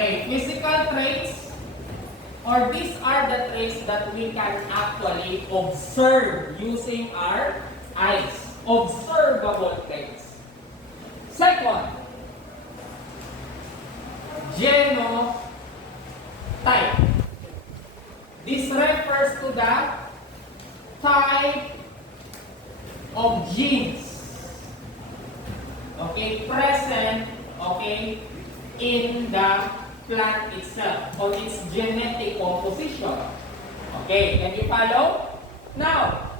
Okay, physical traits, or these are the traits that we can actually observe using our eyes. Observable traits. Second, genotype. This refers to the type of genes, okay, present, okay, in the plant itself, or its genetic composition. Okay, can you follow? Now,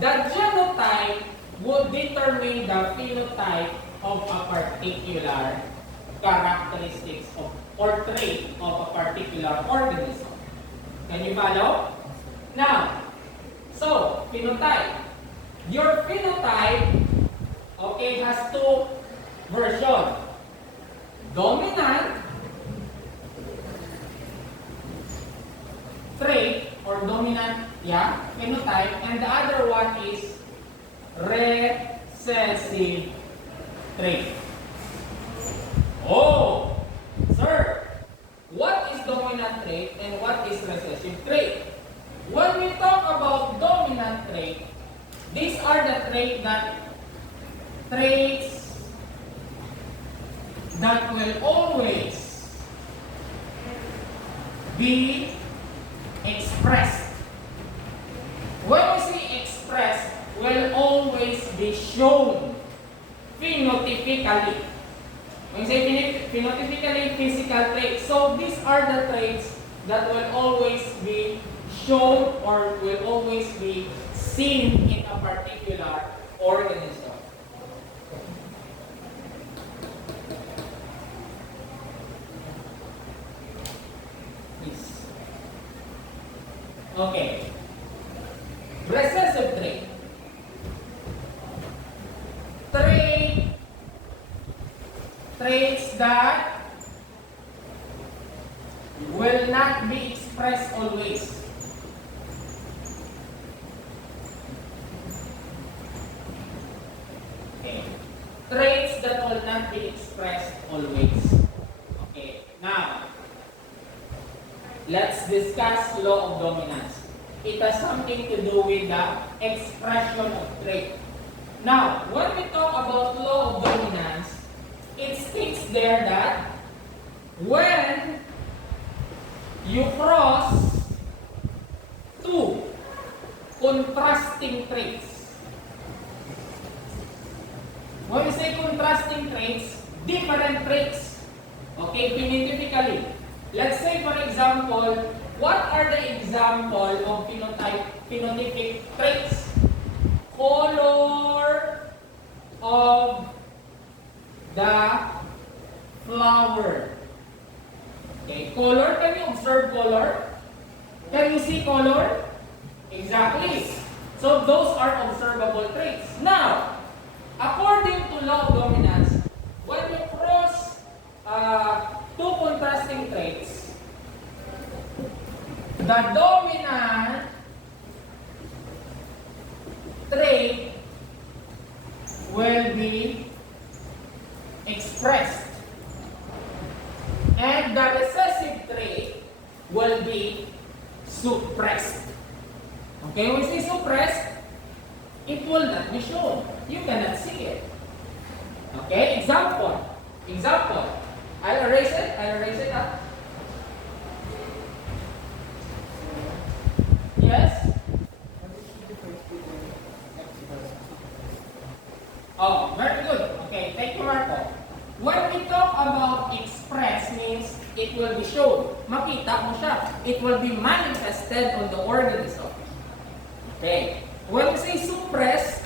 the genotype would determine the phenotype of a particular characteristics of or trait of a particular organism. Can you follow? Now, so, phenotype. Your phenotype, okay, has two versions. Dominant trait or dominant, phenotype, and the other one is recessive trait. Oh, sir, what is dominant trait and what is recessive trait? When we talk about dominant trait, these are the traits that will always be expressed. When we say expressed, will always be shown phenotypically. When we say phenotypically, physical traits. So these are the traits that will always be shown or will always be seen in a particular organism. Okay. Recessive trait. Traits that will not be expressed always. Okay. Traits that will not be expressed always. Okay. Now, let's discuss law of dominance. It has something to do with the expression of trait. Now, when we talk about law of dominance, it states there that when you cross two contrasting traits, when we say contrasting traits, different traits, okay, phenotypically. Let's say, for example, what are the example of phenotypic traits? Color of the flower. Okay, color. Can you observe color? Can you see color? Exactly. So those are observable traits. Now, according to law of dominance, when you cross two contrasting traits, the dominant trait will be expressed and the recessive trait will be suppressed. Okay, when we say suppressed, it will not be shown. You cannot see it. Okay, example. I'll erase it up. Yes? Oh, very good. Okay, thank you, Marco. When we talk about express means it will be shown. Makita mo siya. It will be manifested on the organism. Okay. When we say suppress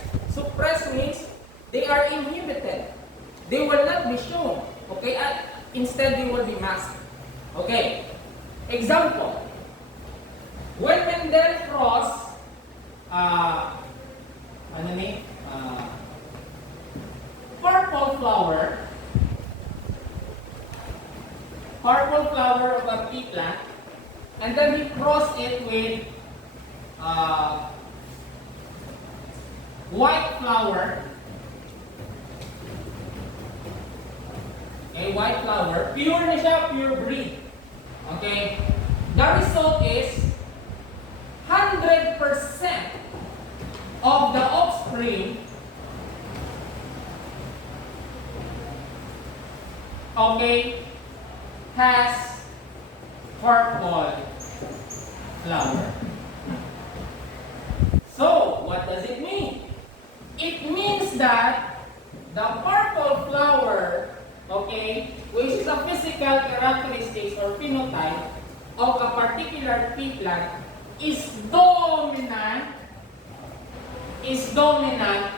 means they are inhibited. They will not be shown. Okay? Instead, they will be masked. Okay. Example. When Mendel cross, purple flower of a pea plant, and then he crossed it with white flower. Okay, okay, white flower, pure na siya, pure breed. Okay? The result is 100% of the offspring, okay, has purple flower. So, what does it mean? It means that the purple flower, okay, which is a physical characteristics or phenotype of a particular pea plant, is dominant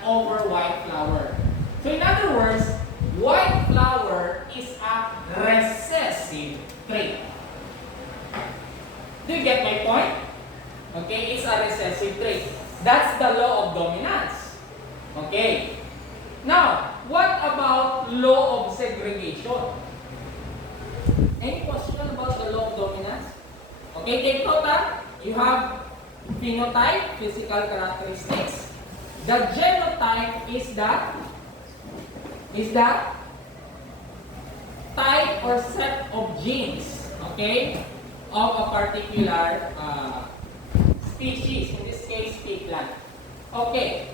over white flower. So in other words, white flower is a recessive trait. Do you get my point? Okay, it's a recessive trait. That's the law of dominance. Okay. Now, what about law of segregation? Any question about the law of dominance? Okay, take note that you have phenotype, physical characteristics. The genotype is the type or set of genes, okay, of a particular species, in this case, pea plant. Okay,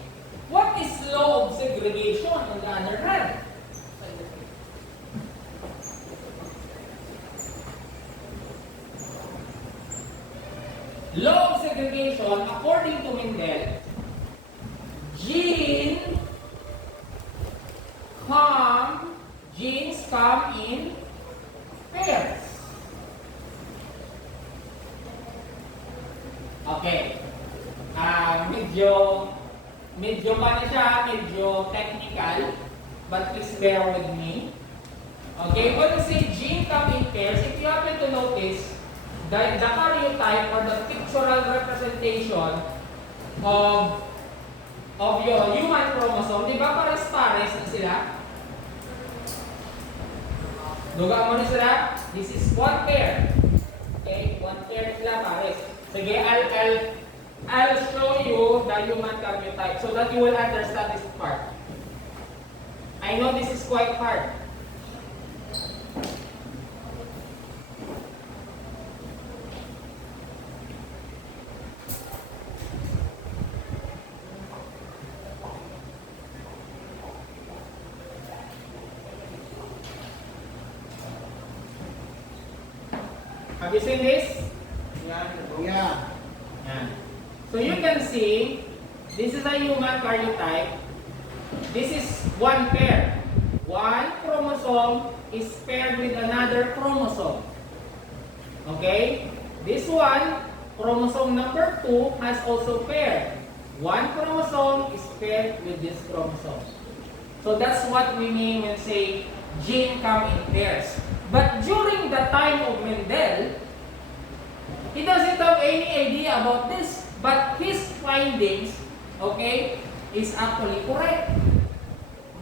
what is law of segregation on the other hand? Law of segregation, according to Mendel, genes come in pairs. Okay. Medyo pa na siya, medyo technical, but please bear with me. Okay, when you say gene come in pairs, if you happen to notice, the karyotype or the pictorial representation of your human chromosome, di ba pares-pares na sila? Duga mo na sila? This is one pair. Okay, one pair sila pares. Sige, I'll show you the human karyotype so that you will understand this part. I know this is quite hard. Have you seen this? Yeah. So you can see, this is a human karyotype. This is one pair. One chromosome is paired with another chromosome. Okay? This one, chromosome number 2, has also paired. One chromosome is paired with this chromosome. So that's what we mean when say gene come in pairs. But during the time of Mendel, he doesn't have any idea about this. But his findings, okay, is actually correct.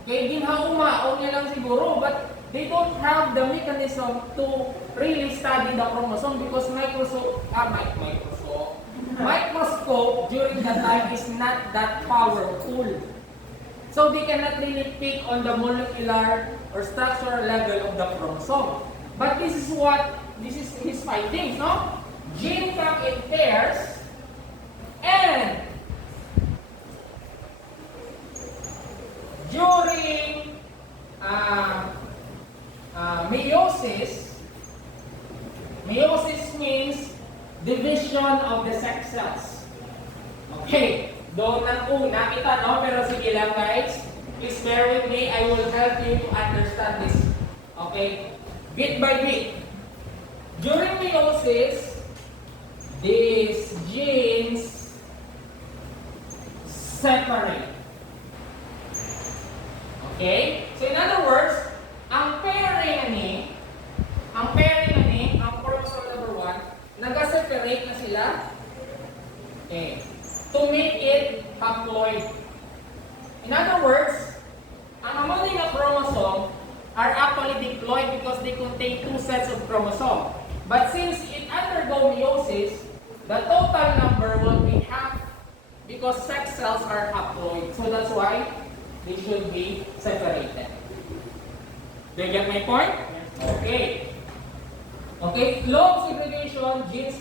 Okay, ginhaumaon niya lang siguro, but they don't have the mechanism to really study the chromosome because microscope during that time is not that powerful. So they cannot really pick on the molecular or structural level of the chromosome. But this is his findings, no? Gene come in pairs, and during meiosis means division of the sex cells. Okay, doon ang una kita, no? Pero sige lang guys, please bear with me, I will help you to understand this. Okay, bit by bit. During meiosis, these genes separate. Okay? So in other words, ang pairing chromosome number 1, nag-separate na sila. Okay. To make it haploid. In other words, ang among nga chromosome are actually diploid because they contain 2 sets of chromosome. But since it undergo meiosis, the total number will be half because sex cells are haploid. So that's why they should be separated. Do you get my point? Okay. Okay, flow of segregation, genes